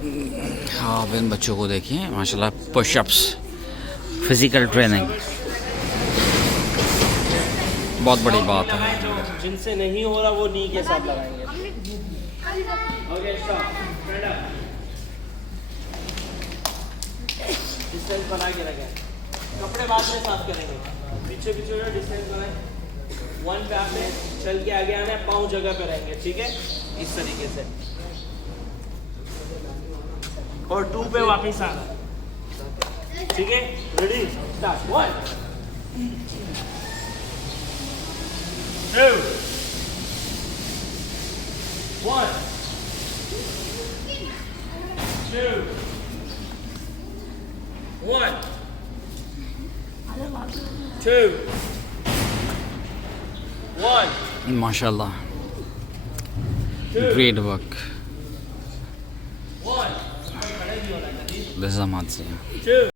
आप इन बच्चों को देखिए माशाल्लाह, पुशअप्स, फिज़िकल ट्रेनिंग, बहुत बड़ी बात है। जिनसे नहीं हो रहा वो नी के साथ लगाएंगे। Okay stop, stand up, distance बना के रखें। कपड़े बाद में साफ करेंगे, पीछे पीछे डिस्टेंस बनाएं। 1 पे आपने चल के आगे आना है, पाँव जगह पे रहेंगे, ठीक है, इस तरीके से। और 2 पे वापस आना, ठीक है, रेडी स्टार्ट। 1 2 1 2 1 2 1 माशाल्लाह, ग्रेट वर्क। 1 बेज़मात से 2